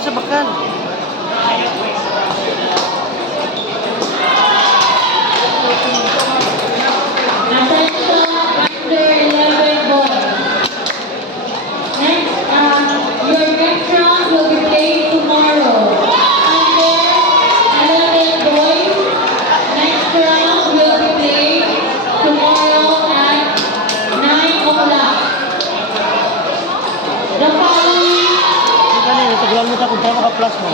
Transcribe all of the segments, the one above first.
sa bakan. Plus mo.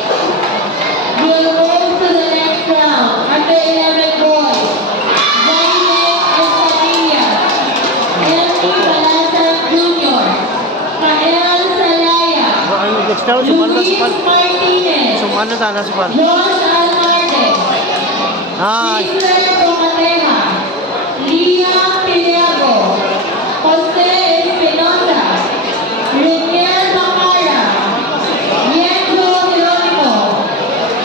We'll move to the next round. Under 11 boys. Zainab Escamilla. Elmi Salazar Jr. Kael Salaya. Next round, Luis Martinez. Sumano ta na si Juan. Josh Almarde. Cesar Procateja. Lia Piliago. Jose Espinosa. Renier Baccara. Yenzo Jeronimo.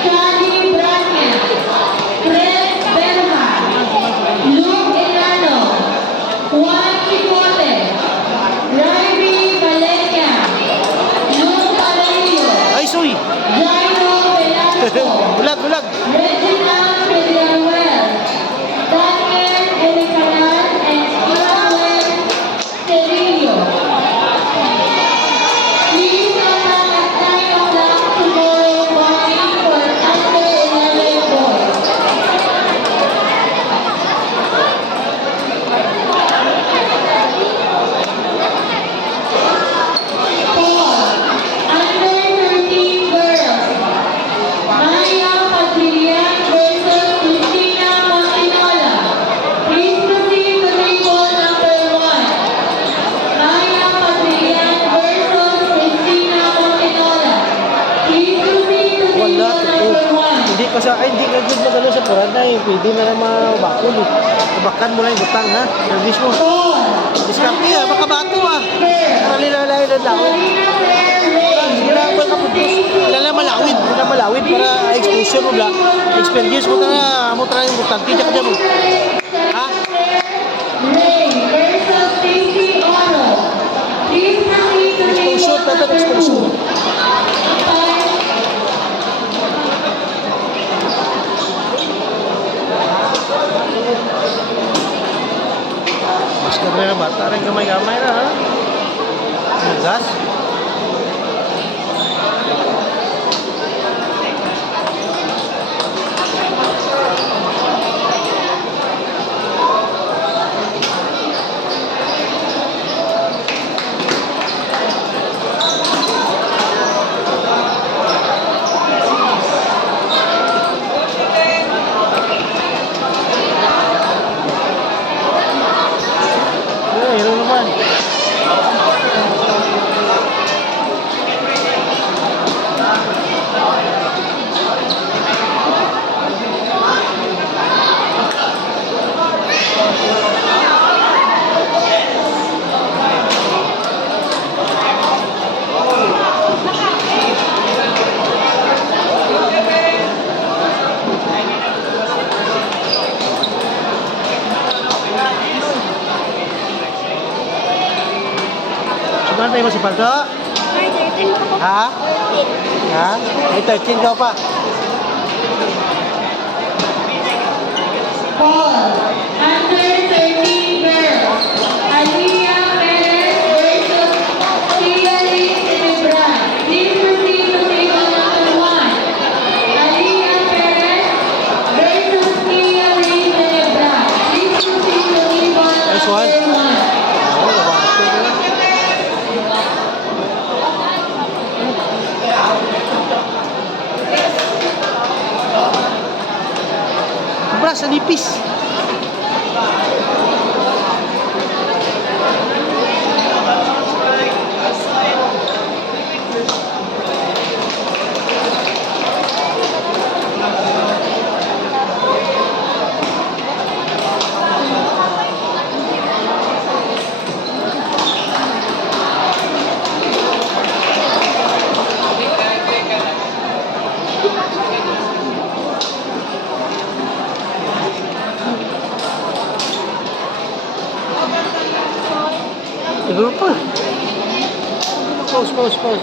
Shani Braña. Fred Berja. Luke Enano. Juan Chicote. Raimi Valencia. Luke Adelio. Ay, soy. Jairo Velasco. Bulag. Reginald Pedraruel. Daniel Elecanal and Emmanuel Cedillo. Please come at 9 o'clock tomorrow morning for under 11 boys. Paul, under 13 girls. Maya Padrillan versus Cristina Montinola. Please proceed to table number 1. Maya Padrillan versus Cristina Montinola. Please proceed to Wala. table number 1. Hindi ka sa, ay, hindi ka good magano sa Purana eh. Pwede na lang mabakol eh. Bakan mo lang yung butang ha. Service mo. Paul, Diskarte ha. Baka bato ha. Claire, Para nilalawin ang lawin. Karina Claire Reyes Sige lang ba kaputos. Lala malawid. Lala malawid para exposure mo lang. Experience mo na. Mo try yung butang. Tidak ka dyan mo. Ha? Ray versus Stacy Oro. Please proceed to Exposure. table Dapat number 2. exposure. Mas ka na bata rin gamay-gamay na ha. Gas. Hero naman. Saan tayo masipal to? Ha? Ha? May 13 ka pa. Paul, under 13 girls. Aliyah Perez versus Tia Lee Celebran. Please proceed to table number 1. Aliyah Perez versus Tia Lee Celebran. Please proceed to table Nice number one. 1. Bras, sa nipis. Siguro pa. Pause.